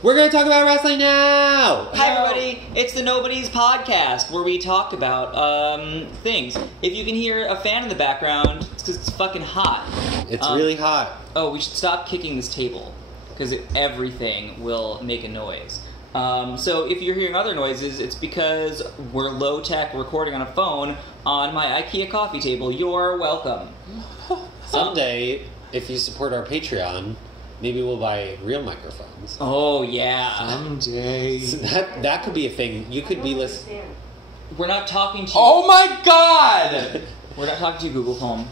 We're going to talk about wrestling now! Hi everybody, it's the Nobodies podcast where we talk about things. If you can hear a fan in the background, it's because it's fucking hot. It's really hot. Oh, we should stop kicking this table because everything will make a noise. So if you're hearing other noises, it's because we're low-tech recording on a phone on my IKEA coffee table. You're welcome. Someday, if you support our Patreon, maybe we'll buy real microphones. Oh, yeah. Someday. So that could be a thing. You could be listening. We're not talking to you. Oh my god! We're not talking to you, Google Home.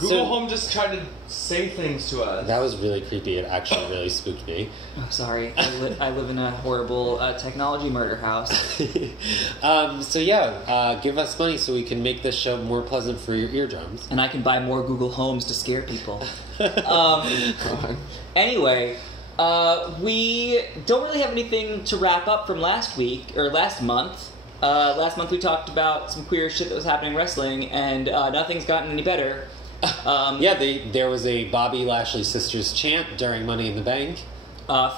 Google Home just tried to say things to us. That was really creepy. It actually really spooked me. I'm sorry. I live in a horrible technology murder house. So yeah, give us money so we can make this show more pleasant for your eardrums. And I can buy more Google Homes to scare people. Anyway, we don't really have anything to wrap up from last week, or last month. Last month we talked about some queer shit that was happening in wrestling, and nothing's gotten any better. Yeah, there was a Bobby Lashley Sisters chant during Money in the Bank.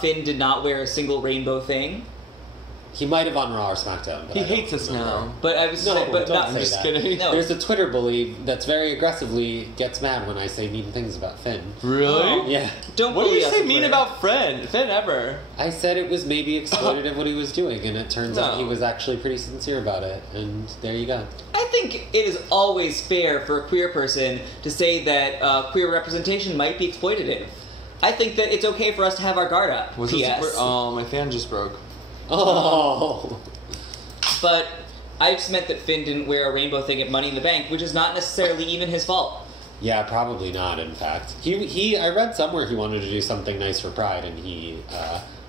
Finn did not wear a single rainbow thing. He might have on Raw or SmackDown. But he hates us now. But I was No, but don't not say just that. kidding. No. There's a Twitter bully that's very aggressively gets mad when I say mean things about Finn. Really? Yeah. Don't What do bully you us say on mean Twitter. about Finn ever? I said it was maybe exploitative what he was doing, and it turns out No. he was actually pretty sincere about it, and there you go. I think it is always fair for a queer person to say that queer representation might be exploitative. I think that it's okay for us to have our guard up. P.S. Oh, my fan just broke. Oh. But I just meant that Finn didn't wear a rainbow thing at Money in the Bank, which is not necessarily even his fault. Yeah, probably not, in fact. I read somewhere he wanted to do something nice for Pride, and he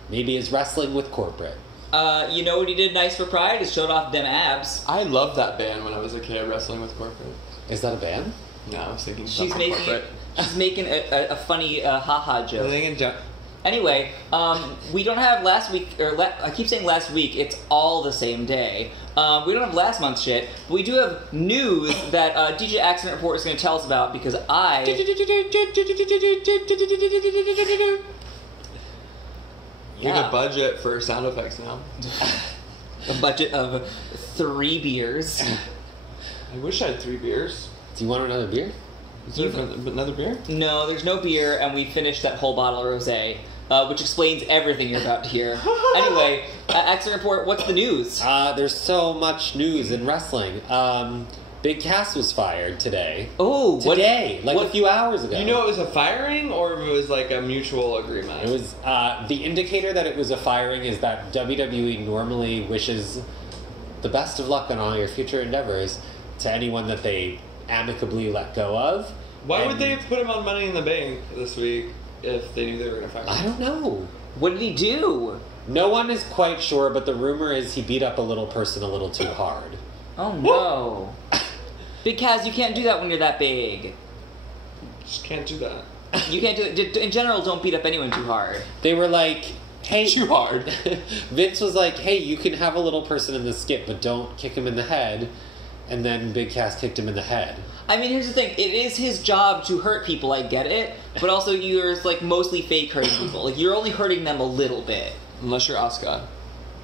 maybe is wrestling with corporate. You know what he did nice for Pride? Is showed off them abs. I loved that band when I was a kid, Wrestling with Corporate. Is that a band? No, I was thinking She's something making corporate. she's making a funny haha I joke. think Anyway, we don't have last week, I keep saying last week, it's all the same day. We don't have last month's shit, but we do have news that DJ Accident Report is going to tell us about because I... We have a budget for sound effects now. A budget of 3 beers. I wish I had 3 beers. Do you want another beer? Is there another beer? No, there's no beer, and we finished that whole bottle of rosé, which explains everything you're about to hear. Anyway, Accident Report, what's the news? There's so much news in wrestling. Big Cass was fired today. Oh, Today, a few hours ago. You know it was a firing, or if it was like a mutual agreement? It was, the indicator that it was a firing is that WWE normally wishes the best of luck on all your future endeavors to anyone that they amicably let go of. Why would they have put him on Money in the Bank this week if they knew they were going to fire him? I don't know. What did he do? No one is quite sure, but the rumor is he beat up a little person a little too hard. Oh, no. Big Kaz, you can't do that when you're that big. Just can't do that. You can't do it. In general, don't beat up anyone too hard. They were like, hey... Too hard. Vince was like, hey, you can have a little person in the skit, but don't kick him in the head. And then Big Cass kicked him in the head. I mean, here's the thing. It is his job to hurt people, I get it. But also, you're, mostly fake hurting people. You're only hurting them a little bit. Unless you're Asuka.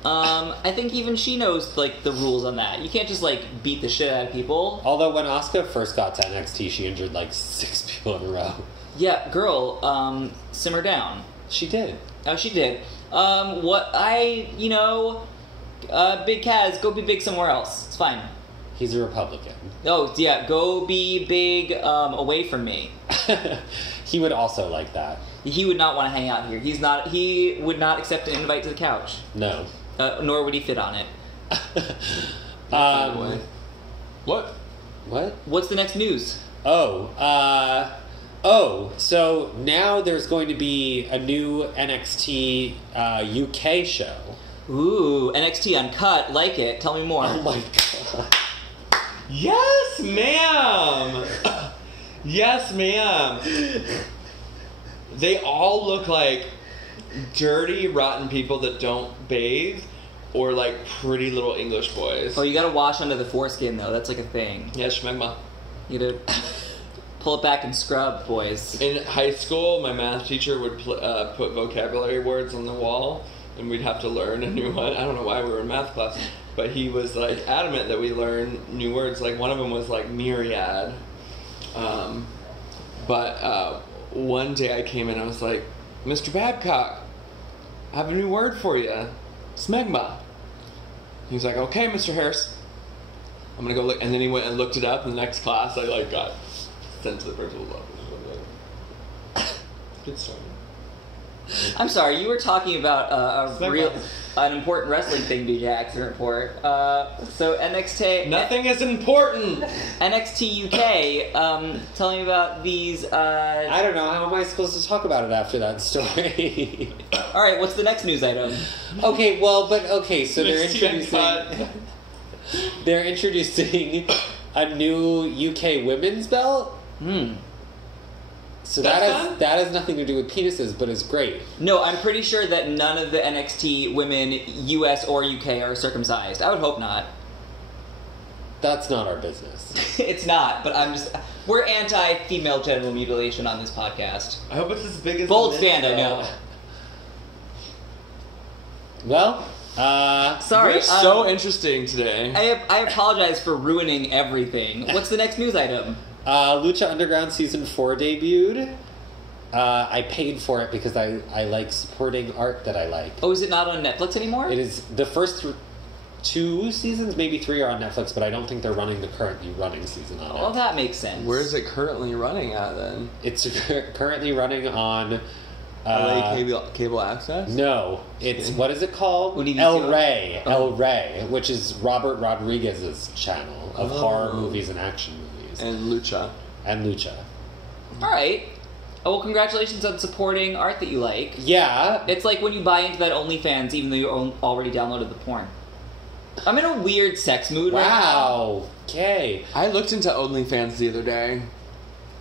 I think even she knows, the rules on that. You can't just, beat the shit out of people. Although when Asuka first got to NXT, she injured, 6 people in a row. Yeah, girl, simmer down. She did. Oh, she did. Big Kaz, go be big somewhere else. It's fine. He's a Republican. Oh, yeah, go be big away from me. He would also like that. He would not want to hang out here. He would not accept an invite to the couch. No. Nor would he fit on it. What? What? What's the next news? So now there's going to be a new NXT UK show. Ooh, NXT Uncut, like it. Tell me more. Oh my god. Yes, ma'am! Yes, ma'am! They all look like dirty, rotten people that don't bathe, or pretty little English boys. Oh, you gotta wash under the foreskin, though. That's a thing. Yeah, schmegma. You gotta... Pull it back and scrub, boys. In high school, my math teacher would put vocabulary words on the wall, and we'd have to learn a new one. I don't know why we were in math class, but he was like adamant that we learn new words. Like one of them was like myriad. But one day I came in, I was like, Mr. Babcock, I have a new word for you. Smegma. He was like, okay, Mr. Harris. I'm gonna go look. And then he went and looked it up in the next class. I like got sent to the principal's office. Good story. I'm sorry, you were talking about an important wrestling thing, DJ Action Report. So NXT... Nothing is important! NXT UK, tell me about these... I don't know, how am I supposed to talk about it after that story? Alright, what's the next news item? So they're introducing... They're introducing a new UK women's belt? So that has nothing to do with penises, but it's great. No, I'm pretty sure that none of the NXT women, US or UK, are circumcised. I would hope not. That's not our business. It's not, but we're anti-female genital mutilation on this podcast. I hope it's as big as Bold stand, I know. Well, sorry. You're so interesting today. I apologize for ruining everything. What's the next news item? Lucha Underground Season 4 debuted. I paid for it because I like supporting art that I like. Oh, is it not on Netflix anymore? It is. The first 2 seasons, maybe 3 are on Netflix, but I don't think they're running the currently running season on Netflix. Well, that makes sense. Where is it currently running at, then? It's currently running on... LA cable access? No. It's... What is it called? El Rey. El Rey, which is Robert Rodriguez's channel of horror movies and action movies. And Lucha. Alright. Oh, well, congratulations on supporting art that you like. Yeah. It's like when you buy into that OnlyFans even though you already downloaded the porn. I'm in a weird sex mood right now. Wow. Okay. I looked into OnlyFans the other day.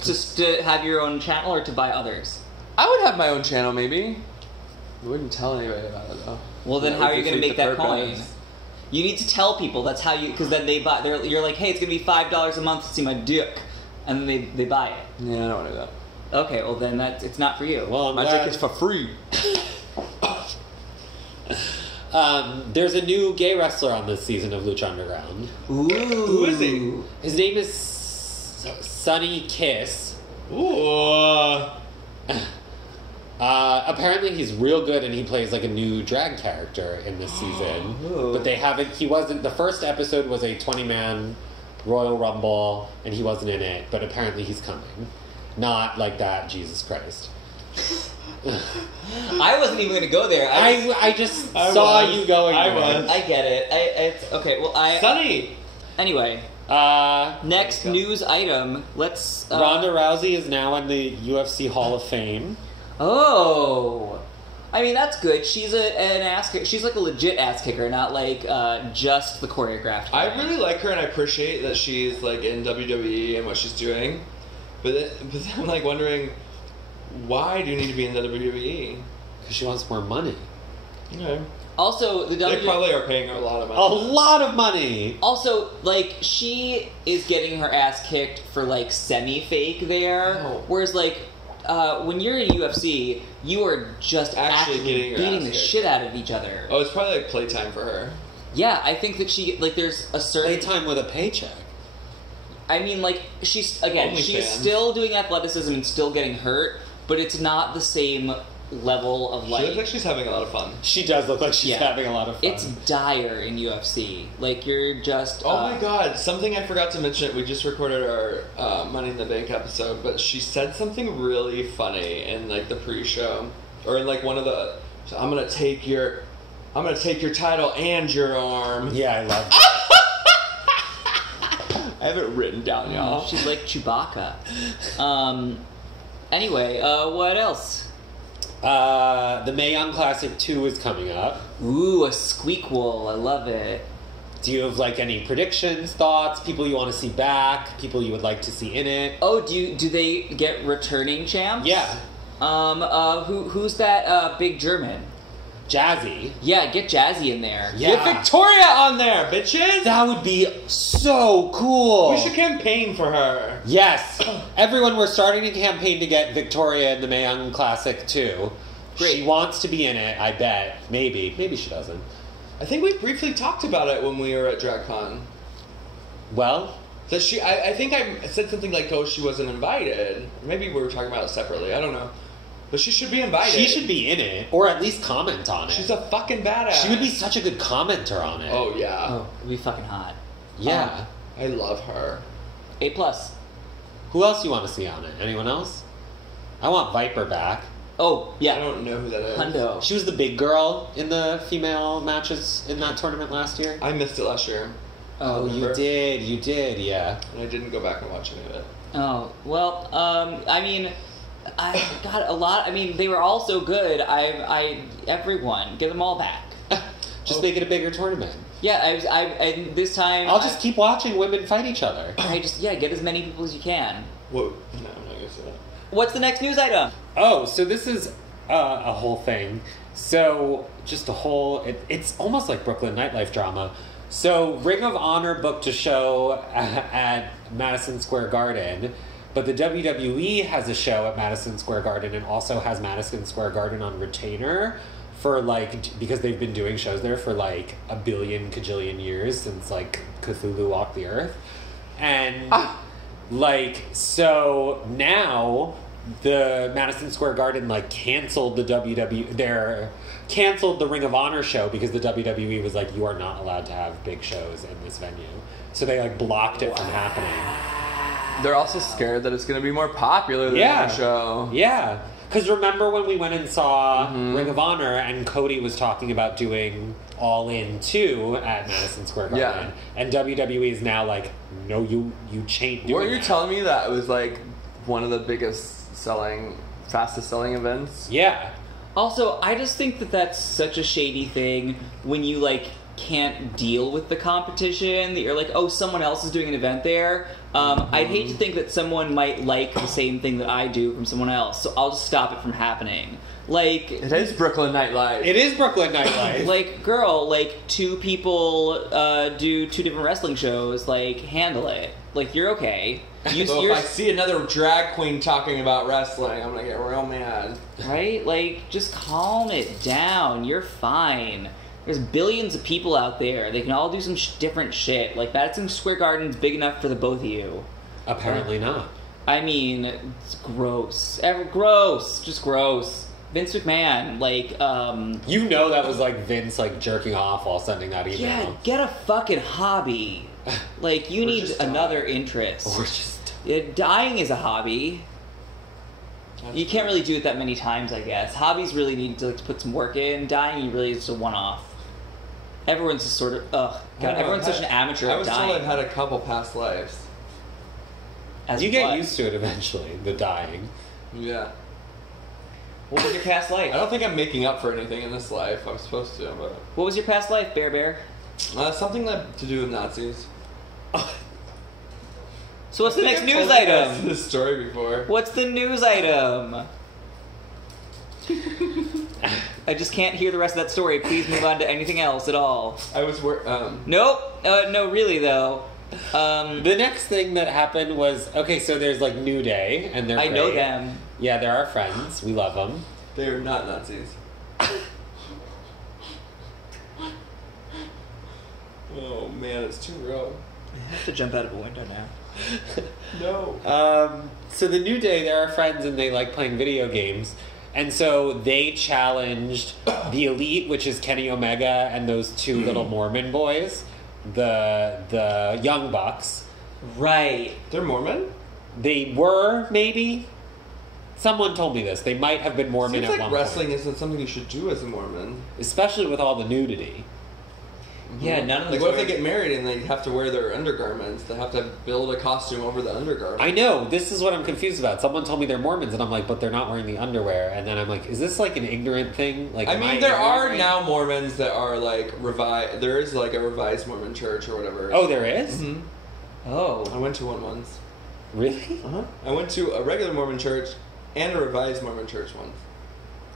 Just to have your own channel or to buy others? I would have my own channel, maybe. I wouldn't tell anybody about it, though. Well, then how are you going to make that coin? You need to tell people. That's how you... Because then they buy... You're like, hey, it's going to be $5 a month to see my dick. And then they buy it. Yeah, I don't want to do that. Okay, well then it's not for you. Well, my dick is for free. There's a new gay wrestler on this season of Lucha Underground. Ooh. Who is he? His name is Sonny Kiss. Ooh. Apparently he's real good and he plays like a new drag character in this season. Ooh. But he wasn't, the first episode was a 20-man Royal Rumble and he wasn't in it, but apparently he's coming. Not like that, Jesus Christ. I wasn't even going to go there. I just saw you going there. I get it. Okay, well Sonny! Anyway. Next news item. Let's... Ronda Rousey is now in the UFC Hall of Fame. Oh, I mean that's good. She's an ass kicker. She's like a legit ass kicker, not like just the choreographed. I really like her, and I appreciate that she's like in WWE and what she's doing. But then I'm like wondering, why do you need to be in the WWE? Because she wants more money. Okay. Also, they probably are paying her a lot of money. A lot of money. Also, like she is getting her ass kicked for like semi-fake there, whereas like. When you're in UFC, you are just actually beating the shit out of each other. Oh, it's probably like playtime for her. Yeah, I think that there's a certain... Playtime with a paycheck. I mean, like, she's still doing athleticism and still getting hurt, but it's not the same level of like... She looks like she's having a lot of fun. She does look like she's having a lot of fun. It's dire in UFC. Like, you're just... Oh my god, something I forgot to mention. We just recorded our Money in the Bank episode, but she said something really funny in like the pre-show. Or in like one of the... I'm gonna take your title and your arm. Yeah, I love that. I have it written down, y'all. She's like Chewbacca. Anyway, what else? The Mae Young Classic 2 is coming up. Ooh, a squeakquel. I love it. Do you have like any predictions, thoughts, people you want to see back, people you would like to see in it? Oh, do they get returning champs? Yeah. Who's that big German? Jazzy. Yeah, get Jazzy in there. Yeah. Get Victoria on there, bitches! That would be so cool. We should campaign for her. Yes. Everyone, we're starting to campaign to get Victoria in the Mae Young Classic too. Great. She wants to be in it, I bet. Maybe. Maybe she doesn't. I think we briefly talked about it when we were at DragCon. Well, That I think I said something like, oh, she wasn't invited. Maybe we were talking about it separately. I don't know. But she should be invited. she should be in it, or at least comment on it. She's a fucking badass. She would be such a good commenter on it. Oh, yeah. Oh, it'd be fucking hot. Yeah. I love her. A+. Who else do you want to see on it? Anyone else? I want Viper back. Oh, yeah. I don't know who that is. Hundo. She was the big girl in the female matches in that tournament last year. I missed it last year. Oh, you did, yeah. And I didn't go back and watch any of it. Oh, well, I mean, I got a lot. I mean, they were all so good. Everyone, get them all back. Just make it a bigger tournament. Yeah, and this time I'll just keep watching women fight each other. get as many people as you can. Whoa. No, I'm not going to say that. What's the next news item? Oh, so this is a whole thing. So just a whole, it's almost like Brooklyn nightlife drama. So Ring of Honor booked a show at Madison Square Garden, but the WWE has a show at Madison Square Garden and also has Madison Square Garden on retainer for because they've been doing shows there for a billion kajillion years since Cthulhu walked the earth. And so now the Madison Square Garden canceled the canceled the Ring of Honor show because the WWE was like, you are not allowed to have big shows in this venue. So they blocked it from happening. They're also scared that it's going to be more popular than their show. Yeah. Because remember when we went and saw Ring of Honor and Cody was talking about doing All In 2 at Madison Square Garden. Yeah. And WWE is now no, you ain't doing Weren't you that. telling me that it was one of the fastest selling events? Yeah. Also, I just think that that's such a shady thing when you can't deal with the competition, that you're oh, someone else is doing an event there. I'd hate to think that someone might like the same thing that I do from someone else, so I'll just stop it from happening. It is Brooklyn nightlife. It is Brooklyn nightlife. Girl, two people do two different wrestling shows, handle it. You're okay. So if I see another drag queen talking about wrestling, I'm gonna get real mad. Right? Just calm it down. You're fine. There's billions of people out there. They can all do some different shit. Madison Square Garden's big enough for the both of you. Apparently not. I mean, it's gross. Gross. Just gross. Vince McMahon, You know that was Vince jerking off while sending that email. yeah, get a fucking hobby. You need just another interest. Or just... Dying is a hobby. You can't really do it that many times, I guess. Hobbies really need to put some work in. Dying, you really just a one-off. Everyone's just sort of, God, everyone's such an amateur I at was dying. told I've had a couple past lives. As You get what? used to it eventually, the dying. Yeah. What was your past life? I don't think I'm making up for anything in this life. I'm supposed to, but... What was your past life, Bear? Something to do with Nazis. So what's the next I've news told you guys item? this story before. What's the news item? I just can't hear the rest of that story. Please move on to anything else at all. I was Nope. No, really though. The next thing that happened was, so there's New Day, and they're I know great. them. Yeah, they're our friends. We love them. They are not Nazis. Oh man, it's too real. I have to jump out of a window now. No. So the New Day, they're our friends, and they like playing video games. And so they challenged the Elite, which is Kenny Omega and those two little Mormon boys, the Young Bucks. Right. They're Mormon? They were, maybe? Someone told me this. They might have been Mormon Seems at like one wrestling point. isn't something you should do as a Mormon. Especially with all the nudity. Yeah, none of them. What if they get married and they have to wear their undergarments? They have to build a costume over the undergarment. I know. This is what I'm confused about. Someone told me they're Mormons, and I'm like, but they're not wearing the underwear. And then I'm like, is this an ignorant thing? I mean, there are now Mormons that are revised. There is a revised Mormon church or whatever. Oh, there is? Mm-hmm. Oh. I went to one once. Really? Uh-huh. I went to a regular Mormon church and a revised Mormon church once.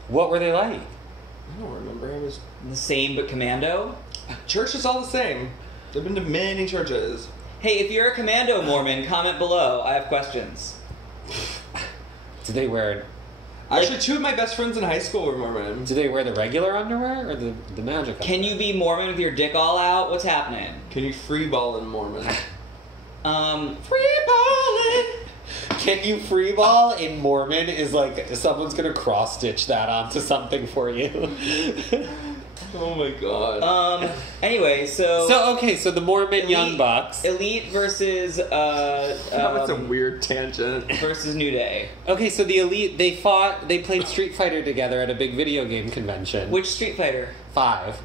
What were they like? I don't remember. It was The same but commando? church is all the same. I've been to many churches. Hey, if you're a commando Mormon, comment below. I have questions. Do they wear? Actually, two of my best friends in high school were Mormon. Do they wear the regular underwear or the magic? Can you be Mormon with your dick all out? What's happening? Can you free ball in Mormon? Free balling. Can you free ball in Mormon? Is like someone's gonna cross stitch that onto something for you. Oh my god. Anyway, so the Mormon Young Bucks. Elite versus That's a weird tangent. versus New Day. Okay, so the Elite, they played Street Fighter together at a big video game convention. Which Street Fighter? 5.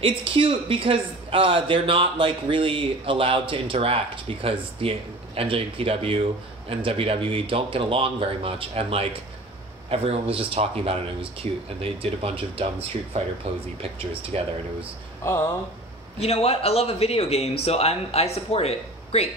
It's cute because they're not like really allowed to interact because the NJPW and WWE don't get along very much, and like everyone was just talking about it and it was cute, and they did a bunch of dumb Street Fighter posy pictures together and it was You know what? I love a video game, so I support it. Great.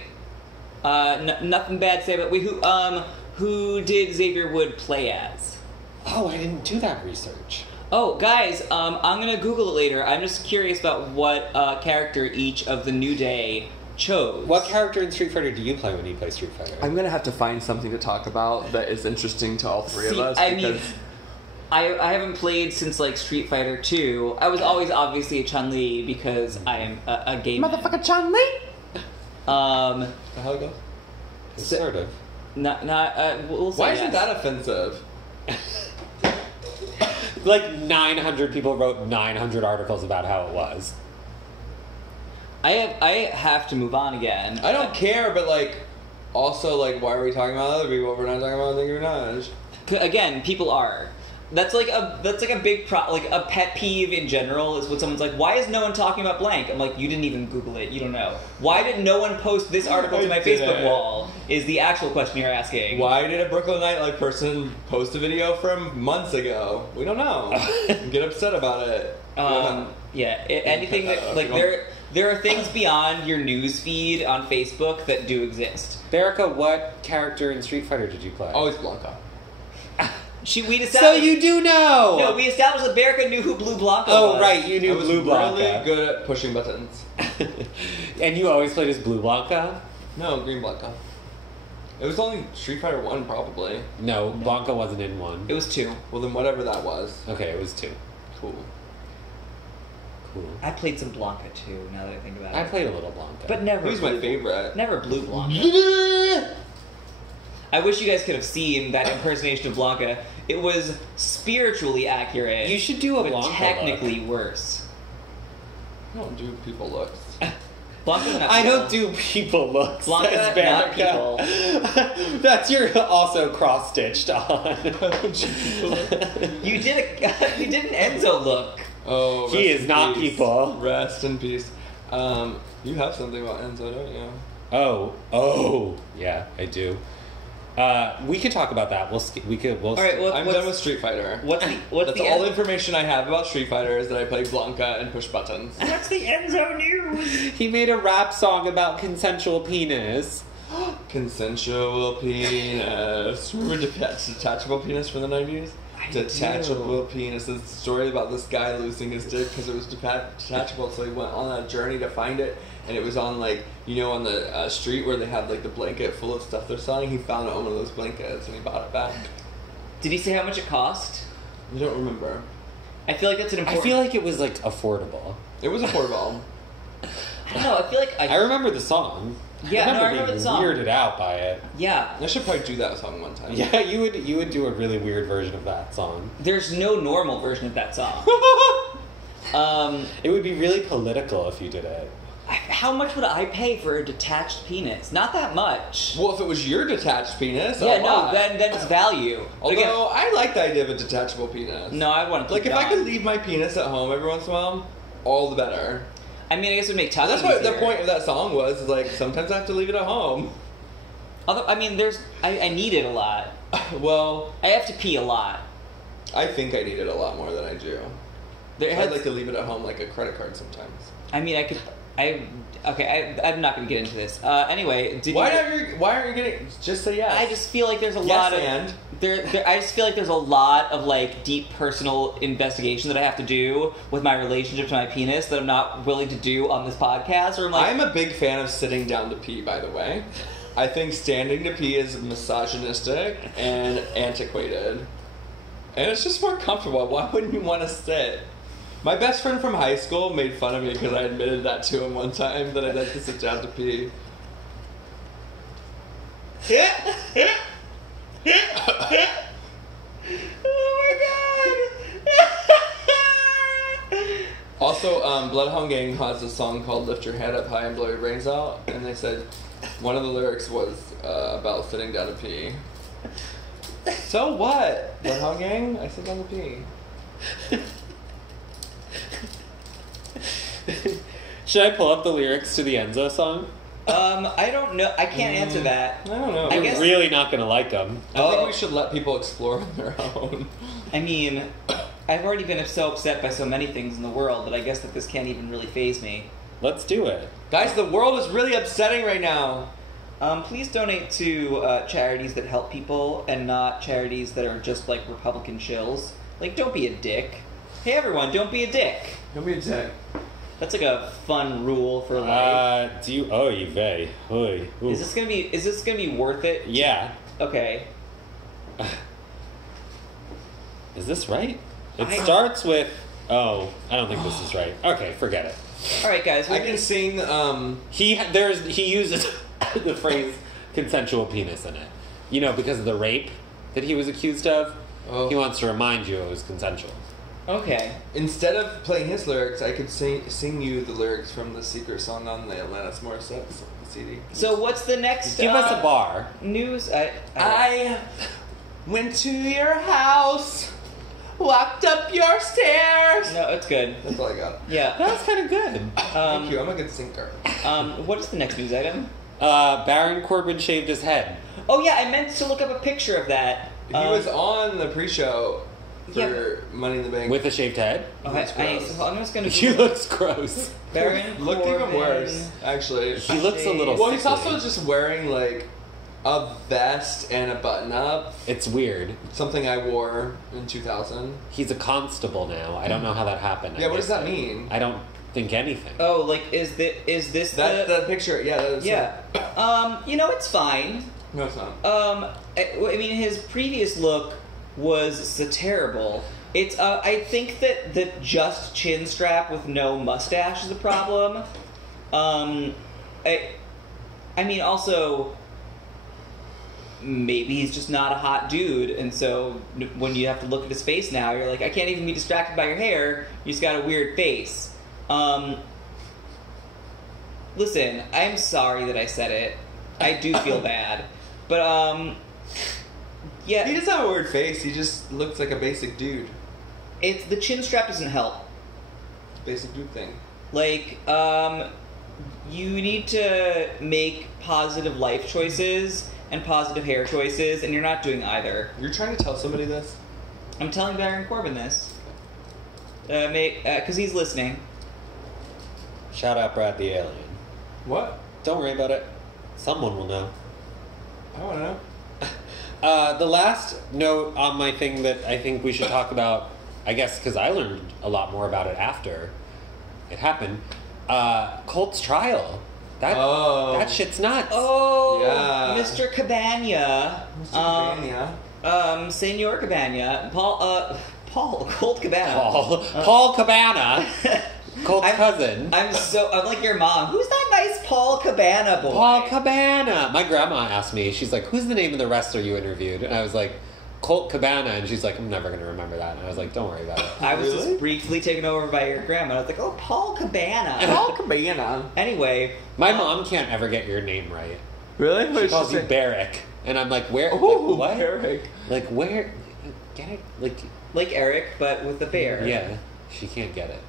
Nothing bad to say about who did Xavier Wood play as? Oh, I didn't do that research. Oh, guys, I'm gonna Google it later. I'm just curious about what character each of the New Day chose. What character in Street Fighter do you play when you play Street Fighter? I'm gonna have to find something to talk about that is interesting to all three of us. I mean, I haven't played since like Street Fighter 2. I was always obviously a Chun-Li because I am a gamer. Motherfucker Chun-Li! Um, How it goes? Sort of. we'll say Why yes. isn't that offensive? Like 900 people wrote 900 articles about how it was. I have to move on again. I don't care, but like, also like, why are we talking about other people? We're not talking about Nicki Minaj. Again, people are. That's like a big like a pet peeve in general is when someone's like, why is no one talking about blank? I'm like, you didn't even Google it. You don't know. Why did no one post this article to my Facebook wall? Is the actual question you're asking. Why did a Brooklyn Nightlife person post a video from months ago? We don't know. Get upset about it. Anything that like there are things beyond your news feed on Facebook that do exist. Berica, what character in Street Fighter did you play? Always Blanca. We established. So you do know. No, we established that Berica knew who Blue Blanca Oh, was. right, you knew I was Blue Blanca. really good at pushing buttons. And you always played as Blue Blanca? No, Green Blanca. It was only Street Fighter 1, probably. No, Blanca wasn't in 1. It was 2. Well, then whatever that was. Okay, it was 2. Cool. I played some Blanca too. Now that I think about it, I played a little Blanca. but never. Who's my favorite? Never Blue Blanca. I wish you guys could have seen that impersonation of Blanca. It was spiritually accurate. You should do a but Blanca technically worse. I don't do people looks. Blanca's not I people. don't do people looks. Blanca, says not Berica. people. That's your also cross stitched on. You did an Enzo look. Oh, He rest is in not peace. people. Rest in peace. You have something about Enzo, don't you? Oh, yeah, I do. We could talk about that. We'll. All right, I'm done with Street Fighter. What's That's the all the information I have about Street Fighter is that I play Blanca and push buttons. What's the Enzo news? He made a rap song about consensual penis. Consensual penis. Remember Detachable Penis from the 90s? Detachable Penis. It's a story about this guy losing his dick because it was detachable, so he went on a journey to find it, and it was on, like, you know, on the street where they had, like, the blanket full of stuff they're selling. He found one of those blankets, and he bought it back. Did he say how much it cost? I don't remember. I feel like that's an important... I feel like it was, like, affordable. It was affordable. I don't know, I feel like... I remember the song. Yeah, I remember being the song. weirded out by it. Yeah. I should probably do that song one time. Yeah, you would do a really weird version of that song. There's no normal version of that song. It would be really political if you did it. How much would I pay for a detached penis? Not that much. Well, if it was your detached penis, Yeah, a no, lot. then it's value. Although, Again, I like the idea of a detachable penis. no, I'd want to keep Like, if it I on. could leave my penis at home every once in a while, all the better. I mean, I guess it would make And time that's what the easier. point of that song was, is like, sometimes I have to leave it at home. Although, I mean, I need it a lot. Well, I have to pee a lot. I think I need it a lot more than I do. There So has, I'd like to leave it at home like a credit card sometimes. I mean, I could... I'm not going to get into this. Anyway, Why aren't you getting? Just say yes. I just feel like there's a lot of I just feel like there's a lot of like deep personal investigation that I have to do with my relationship to my penis that I'm not willing to do on this podcast. Or I'm a big fan of sitting down to pee. By the way, I think standing to pee is misogynistic and antiquated, and it's just more comfortable. Why wouldn't you want to sit? My best friend from high school made fun of me because I admitted that to him one time that I like to sit down to pee. Oh my god! Also, Bloodhound Gang has a song called "Lift Your Head Up High and Blow Your Brains Out," and they said one of the lyrics was about sitting down to pee. So what? Bloodhound Gang? I sit down to pee. Should I pull up the lyrics to the Enzo song? I don't know. I can't answer that. I don't know. We're really not going to like them. I think we should let people explore on their own. I mean, I've already been so upset by so many things in the world that I guess that this can't even really faze me. Let's do it. Guys, the world is really upsetting right now. Please donate to charities that help people and not charities that are just like Republican shills. Like, don't be a dick. Hey everyone, don't be a dick. Don't be a dick. That's like a fun rule for life. You vey. Oy. Ooh. Is this gonna be worth it? Yeah. Okay. Is this right? It starts with I don't think this is right. Okay, forget it. Alright guys, I can sing he uses the phrase consensual penis in it. You know, because of the rape that he was accused of. Oh. He wants to remind you it was consensual. Okay. Instead of playing his lyrics, I could sing you the lyrics from the secret song on the Alanis Morissette CD. So what's the next? Give us a bar. News. I went to your house, walked up your stairs. No, it's good. That's all I got. Yeah. That was kind of good. Thank you. I'm a good singer. What is the next news item? Baron Corbin shaved his head. Oh yeah, I meant to look up a picture of that. He was on the pre-show for Money in the Bank with a shaved head. I'm just gonna. He looks gross. Baron looked Corbin. even worse, actually. He looks a little. Well, sickly. he's also just wearing like a vest and a button-up. It's weird. Something I wore in 2000. He's a constable now. I don't know how that happened. Yeah, what does that mean? I don't think anything. Oh, like is this the picture? Yeah. That is yeah. You know, it's fine. No, it's not. I mean, his previous look was terrible. It's I think that the just chin strap with no mustache is a problem. I mean, also maybe he's just not a hot dude, and so when you have to look at his face now, you're like, I can't even be distracted by your hair. You just got a weird face. Listen, I'm sorry that I said it. I do feel bad, but yeah. He doesn't have a weird face. He just looks like a basic dude. It's the chin strap doesn't help. Basic dude thing. Like, you need to make positive life choices and positive hair choices, and you're not doing either. You're trying to tell somebody this? I'm telling Baron Corbin this. Because he's listening. Shout out Brad the Alien. What? Don't worry about it. Someone will know. I want to know. The last note on my thing that I think we should talk about, I guess because I learned a lot more about it after it happened, Colt's trial. That shit's nuts. Oh, yeah. Mr. Cabana. Senor Cabana. Colt Cabana. Paul Cabana. Colt's cousin. I'm like your mom. Who's that nice Paul Cabana boy? Paul Cabana. My grandma asked me, she's like, who's the name of the wrestler you interviewed? And I was like, Colt Cabana. And she's like, I'm never going to remember that. And I was like, don't worry about it. I was just briefly taken over by your grandma. I was like, oh, Paul Cabana. Paul Cabana. Anyway. My mom can't ever get your name right. Really? She calls you Barrick. And I'm like, where? Ooh, like, what? Barrick. Like, where? Get it? Like Eric, but with the bear. Yeah. She can't get it.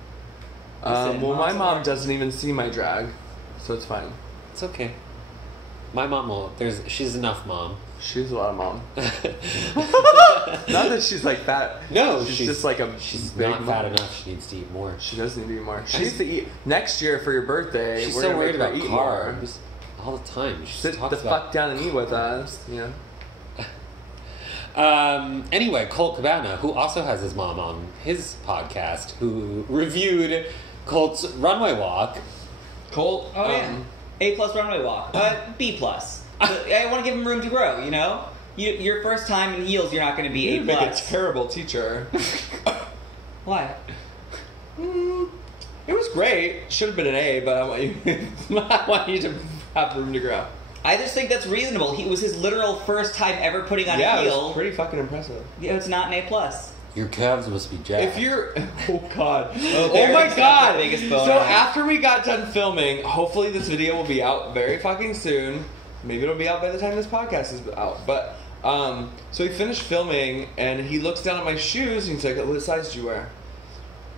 Well, my mom doesn't even see my drag, so it's fine. It's okay. My mom will. She's enough, Mom. She's a lot of mom. Not that she's like that. No, she's just like a she's big not mom. fat enough. She needs to eat more. She does need to eat more. She needs to eat next year for your birthday. She's we're so gonna worried make her about eat more. carbs all the time. She Sit the fuck down and eat with us. You know. Anyway, Colt Cabana, who also has his mom on his podcast, who reviewed Colt's runway walk. Colt. Oh yeah. A+ runway walk. B+. I want to give him room to grow. You know. Your first time in heels, you're not going to be You A+. make a terrible teacher. Why? It was great. Should have been an A, but I want you. I want you to have room to grow. I just think that's reasonable. It was his literal first time ever putting on a Yeah, it heel. was pretty fucking impressive. Yeah, it's not an A+. Your calves must be jacked. If you're, oh god, oh there my it's got god. the biggest boner. So after we got done filming, hopefully this video will be out very fucking soon. Maybe it'll be out by the time this podcast is out. But so we finished filming, and he looks down at my shoes, and he's like, "What size do you wear?"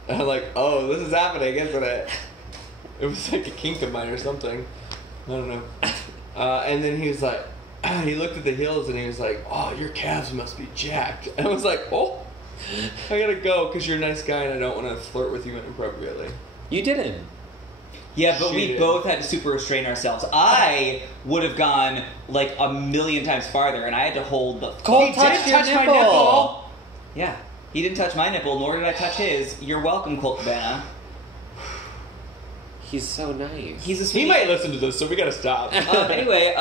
And I'm like, "Oh, this is happening, isn't it?" It was like a kink of mine or something. I don't know. And then he was like, he looked at the heels, and he was like, "Oh, your calves must be jacked." And I was like, "Oh, I gotta go because you're a nice guy, and I don't want to flirt with you inappropriately." You didn't. Yeah, but we Cheated. both had to super restrain ourselves. I would have gone like a million times farther, and I had to hold the. Colt He touched did your touch my nipple. nipple. Yeah, he didn't touch my nipple, nor did I touch his. You're welcome, Colt Cabana. He's so nice. He's a sweet. He might listen to this, so we gotta stop. Anyway,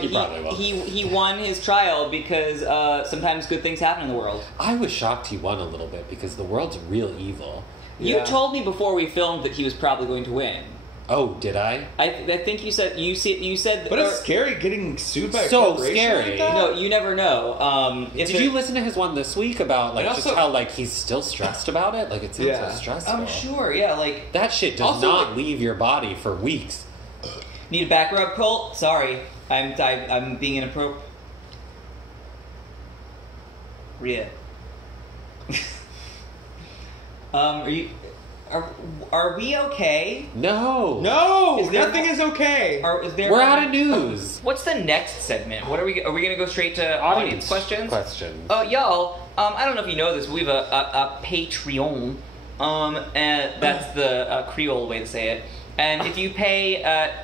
He probably will. he won his trial because sometimes good things happen in the world. I was shocked he won a little bit because the world's real evil. You Yeah. told me before we filmed that he was probably going to win. Oh, did I? I think you said. But it's scary getting sued by a So corporation scary. like that. No, you never know. Did you listen to his one this week about like And just also- how like he's still stressed about it? Like it sounds Yeah. so stressful. I'm sure. Yeah, like That shit does Also, not leave your body for weeks. need a back rub, Colt. Sorry, I'm being inappropriate. Rhea. Are we okay? No. No, Is there- nothing is okay. Is there? We're out of news. What's the next segment? What are we gonna go straight to audience questions? Oh, y'all. I don't know if you know this, but we have a Patreon. And that's the Creole way to say it. And if you pay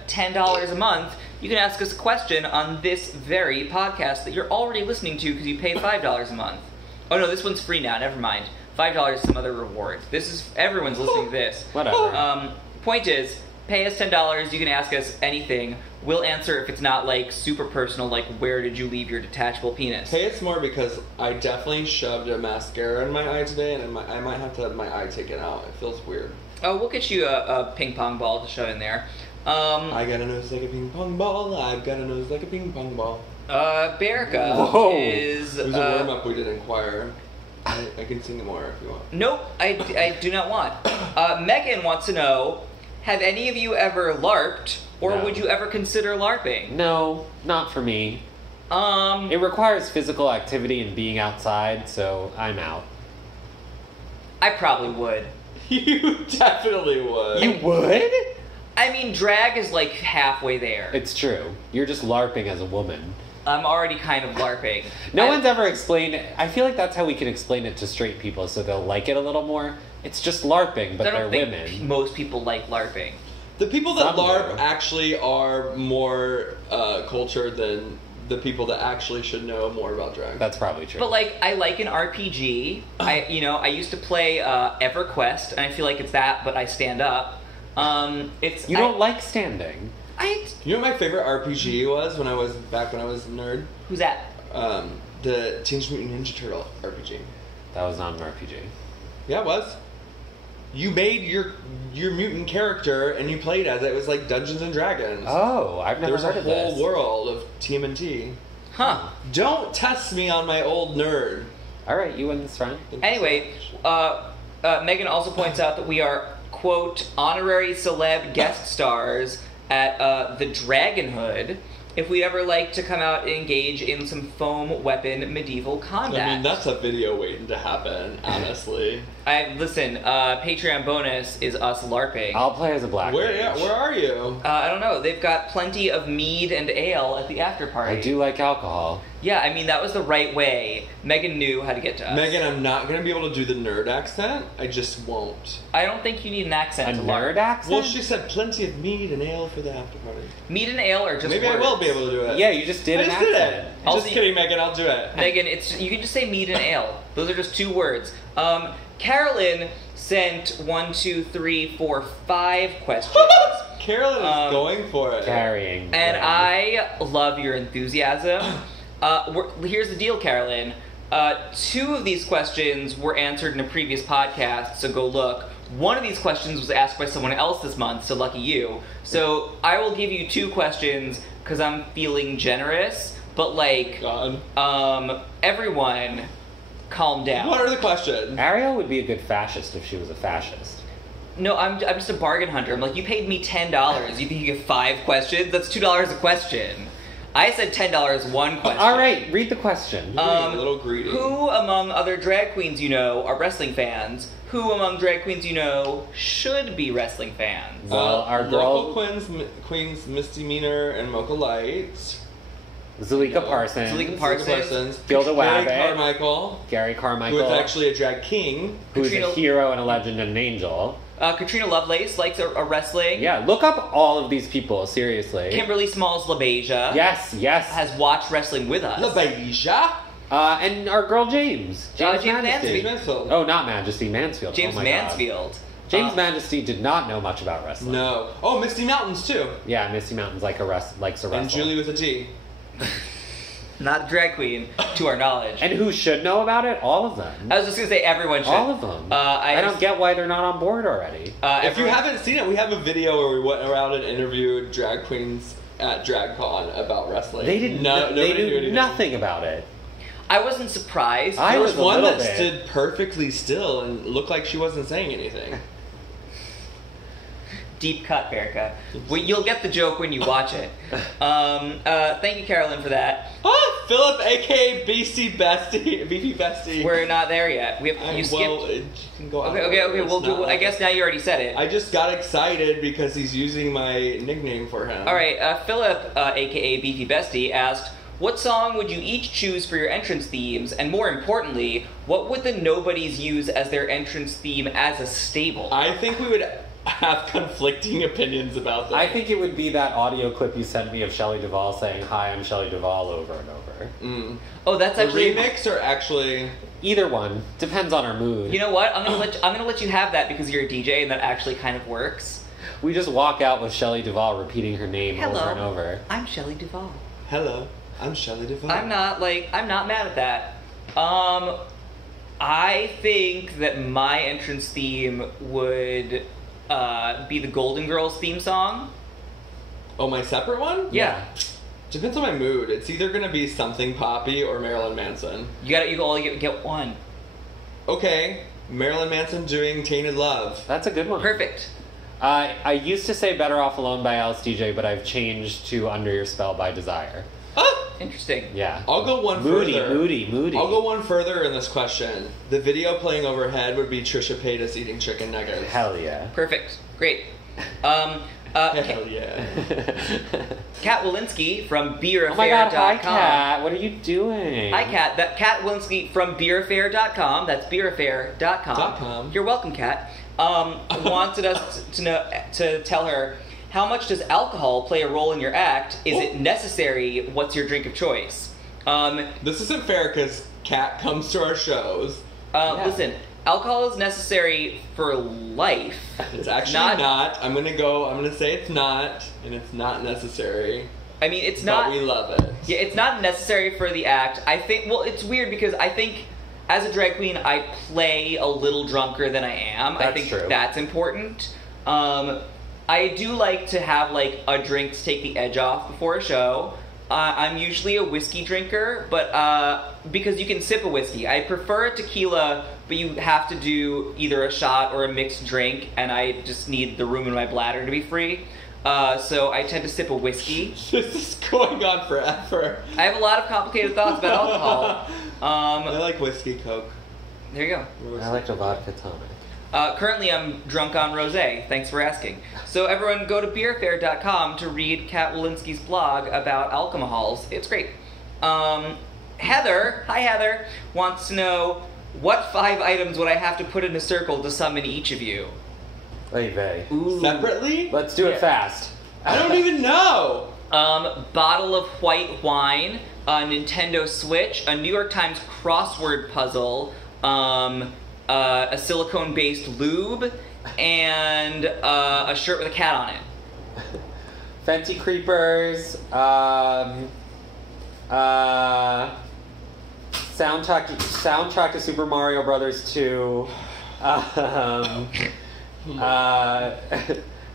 $10 a month, you can ask us a question on this very podcast that you're already listening to because you pay $5 a month. Oh no, this one's free now. Never mind. $5 is some other reward. This is everyone's listening to this. Whatever. Point is, pay us $10. You can ask us anything. We'll answer if it's not like super personal, like where did you leave your detachable penis? Hey, it's more because I definitely shoved a mascara in my eye today, and I might have to have my eye taken out. It feels weird. Oh, we'll get you a ping pong ball to shove in there. I got a nose like a ping pong ball. I've got a nose like a ping pong ball. Berica Whoa. is. It was a warm up. We did in choir. I can sing more if you want. Nope, I do not want. Megan wants to know: have any of you ever LARPed, or No. would you ever consider LARPing? No, not for me. It requires physical activity and being outside, so I'm out. I probably would. You definitely would. You would? I mean, drag is like halfway there. It's true. You're just LARPing as a woman. I'm already kind of LARPing. No one's ever explained. I feel like that's how we can explain it to straight people, so they'll like it a little more. It's just LARPing, but I they're don't think women. most people like LARPing. The people that Some LARP do. actually are more cultured than the people that actually should know more about drag. That's probably true. But like, I like an RPG. I used to play EverQuest, and I feel like it's that, but I stand up. You don't like standing. You know what my favorite RPG was when I was a nerd? Who's that? The Teenage Mutant Ninja Turtle RPG. That was not an RPG. Yeah, it was. You made your mutant character and you played as it. It was like Dungeons and Dragons. Oh, I've never There was heard a of whole this. world of TMNT. Huh. Don't test me on my old nerd. All right, you win this round. Anyway, Megan also points out that we are, quote, honorary celeb guest stars at the Dragon Hood. If we'd ever like to come out and engage in some foam weapon medieval combat. I mean, that's a video waiting to happen, honestly. Listen, Patreon bonus is us LARPing. I'll play as a black mage. Where are you? I don't know. They've got plenty of mead and ale at the after party. I do like alcohol. Yeah, I mean, that was the right way. Megan knew how to get to us. Megan, I'm not going to be able to do the nerd accent. I just won't. I don't think you need an accent A to nerd LARP. accent? Well, she said plenty of mead and ale for the after party. Mead and ale are just Maybe words. I will be able to do it. Yeah, you just did I an just did accent. it. I'll Just see- kidding, Megan. I'll do it. Megan, you can just say mead and ale. Those are just 2 words. Carolyn sent 1, 2, 3, 4, 5 questions. Carolyn is going for it. Carrying. And yeah. I love your enthusiasm. Here's the deal, Carolyn. 2 of these questions were answered in a previous podcast, so go look. One of these questions was asked by someone else this month, so lucky you. So I will give you 2 questions because I'm feeling generous, but God. everyone, calm down. What are the questions? Ariel would be a good fascist if she was a fascist. No, I'm just a bargain hunter. I'm like, you paid me $10. You think you get 5 questions? That's $2 a question. I said $10 one question. All right, read the question. You're being a little greedy. Who among other drag queens you know are wrestling fans? Who among drag queens you know should be wrestling fans? Well, our local girl queens Misdemeanor and Mocha Light. Zalika Parsons, Zalika Parsons. Gilda Gary Wabbit, Carmichael, Gary who Carmichael, is actually a drag king. who's Katrina- a hero and a legend and an angel. Katrina Lovelace likes a wrestling. Yeah, look up all of these people, seriously. Kimberly Smalls LaBeija Yes, yes. has watched wrestling with us. LaBeija. And our girl James. James Majesty. Mansfield. Oh, not Majesty, Mansfield. James oh my God. Mansfield. James Majesty did not know much about wrestling. No. Oh, Misty Mountains too. Yeah, Misty Mountains likes to wrestle. And Julie with a T. Not a drag queen, to our knowledge. And who should know about it? All of them. I was just going to say everyone should. All of them. I don't get why they're not on board already. If you haven't seen it, we have a video where we went around and interviewed drag queens at DragCon about wrestling. They did nobody knew knew anything. nothing about it. I wasn't surprised. I There was was a one little that bit. stood perfectly still and looked like she wasn't saying anything. Deep cut, Erica. Well, you'll get the joke when you watch it. Thank you, Carolyn, for that. Ah, Philip, aka Beastie Bestie, Beefy Bestie. We're not there yet. We have you well, skipped. it can go Okay. It's Well, not- I guess now you already said it. I just got excited because he's using my nickname for him. All right. Philip, aka Beefy Bestie, asked, "What song would you each choose for your entrance themes? And more importantly, what would the Nobodies use as their entrance theme as a stable?" I think we would have conflicting opinions about that. I think it would be that audio clip you sent me of Shelley Duvall saying, "Hi, I'm Shelley Duvall," over and over. Oh, that's The actually remix or actually. Either one. Depends on our mood. You know what? I'm gonna let you have that because you're a DJ and that actually kind of works. We just walk out with Shelley Duvall repeating her name Hello. over and over. I'm Shelley Duvall. Hello, I'm Shelley Duvall. I'm not mad at that. I think that my entrance theme would be the Golden Girls theme song. Oh, my separate one? Yeah. Depends on my mood. It's either gonna be something poppy or Marilyn Manson. You only get one. Okay, Marilyn Manson doing Tainted Love. That's a good one. Perfect. I used to say Better Off Alone by Alice DJ, but I've changed to Under Your Spell by Desire. Ah! Interesting. Yeah. I'll go one Moody, further. moody. I'll go one further in this question. The video playing overhead would be Trisha Paytas eating chicken nuggets. Hell yeah. Perfect. Great. Hell yeah. Kat Walensky from BeerAffair.com. Oh my god, hi Kat. What are you doing? Hi, Kat. That Kat Walensky from BeerAffair.com. That's BeerAffair.com. .com. You're welcome, Kat. Wanted us to tell her, how much does alcohol play a role in your act? Is it necessary? What's your drink of choice? This isn't fair because Kat comes to our shows. Yeah. Listen, alcohol is necessary for life. It's actually not. I'm gonna say it's not, and it's not necessary. I mean, it's not. But we love it. Yeah, it's not necessary for the act. I think. Well, it's weird because I think as a drag queen, I play a little drunker than I am. I That's think true. that's important. I do like to have like a drink to take the edge off before a show. I'm usually a whiskey drinker, but because you can sip a whiskey. I prefer a tequila, but you have to do either a shot or a mixed drink, and I just need the room in my bladder to be free. So I tend to sip a whiskey. This is going on forever. I have a lot of complicated thoughts about alcohol. I like whiskey Coke. There you go. I like a vodka tonic. Currently, I'm drunk on rosé. Thanks for asking. So everyone, go to beerfair.com to read Kat Walensky's blog about alcohols. It's great. Heather, hi Heather, wants to know, what 5 items would I have to put in a circle to summon each of you? Oy vey. Separately? Let's do it fast. I don't even know. Bottle of white wine, a Nintendo Switch, a New York Times crossword puzzle, a silicone-based lube, and a shirt with a cat on it. Fenty Creepers, soundtrack to Super Mario Brothers 2,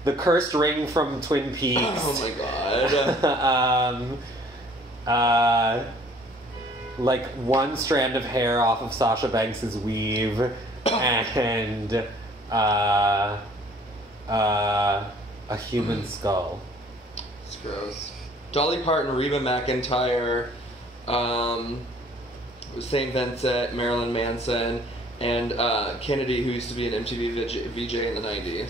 the cursed ring from Twin Peaks. Oh my god. Like 1 strand of hair off of Sasha Banks's weave, and a human skull. It's gross. Dolly Parton, Reba McEntire, St. Vincent, Marilyn Manson, and Kennedy, who used to be an MTV VJ in the 90s.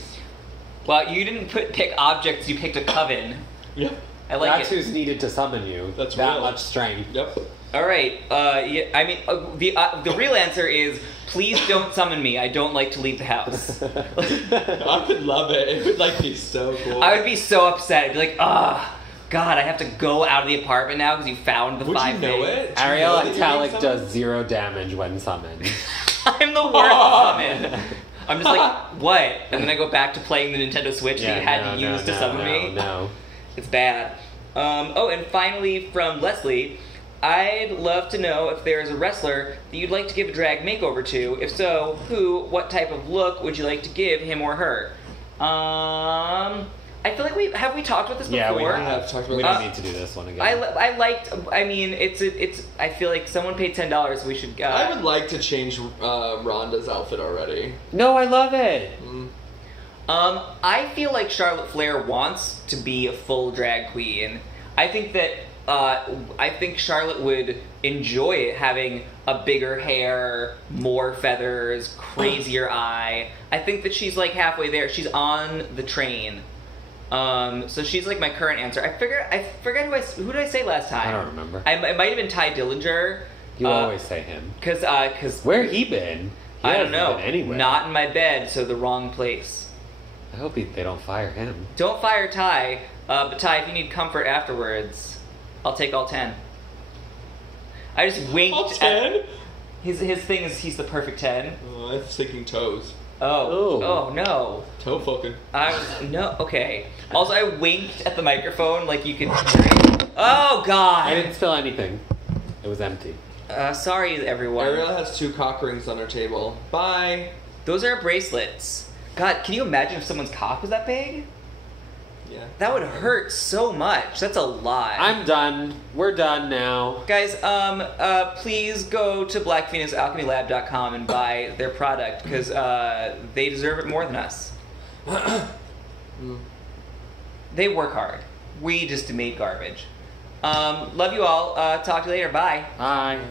Well, you didn't pick objects, you picked a coven. Yep. I like That's it. who's needed to summon you. That's that real. much strength. Yep. All right. Yeah, I mean, the real answer is, please don't summon me. I don't like to leave the house. I would love it. It would like be so cool. I would be so upset. I'd be like, God, I have to go out of the apartment now because you found the Would 5 you know things. it? Do you Ariel know that you're being Italic summoned? does 0 damage when summoned. I'm the worst summon. I'm just like, what? And then I go back to playing the Nintendo Switch that you had to use to summon me. No. It's bad. And finally from Leslie, I'd love to know if there is a wrestler that you'd like to give a drag makeover to. If so, who, what type of look would you like to give him or her? I feel like we talked about this before. Yeah, we have talked about We this. don't need to do this one again. it's I feel like someone paid $10, we should I would like to change Ronda's outfit already. No, I love it. I feel like Charlotte Flair wants to be a full drag queen. I think that Charlotte would enjoy it, having a bigger hair, more feathers, crazier eye. I think that she's like halfway there. She's on the train. So she's like my current answer. I forget who did I say last time? I don't remember. It might have been Ty Dillinger. You always say him. Cause Where he been? He I don't hasn't know. been anywhere. Not in my bed, so the wrong place. I hope they don't fire him. Don't fire Ty, but Ty, if you need comfort afterwards, I'll take all 10. I just winked All 10? at his thing is he's the perfect 10. Oh, I'm thinking toes. Oh no. Toe fucking. No, okay. Also, I winked at the microphone like you could hear it. Oh god. I didn't spill anything. It was empty. Sorry everyone. Ariel has 2 cock rings on her table. Bye. Those are bracelets. God, can you imagine if someone's cock was that big? Yeah. That would hurt so much. That's a lot. I'm done. We're done now. Guys, please go to blackphoenixalchemylab.com and buy their product, because they deserve it more than us. They work hard. We just made garbage. Love you all. Talk to you later. Bye. Bye.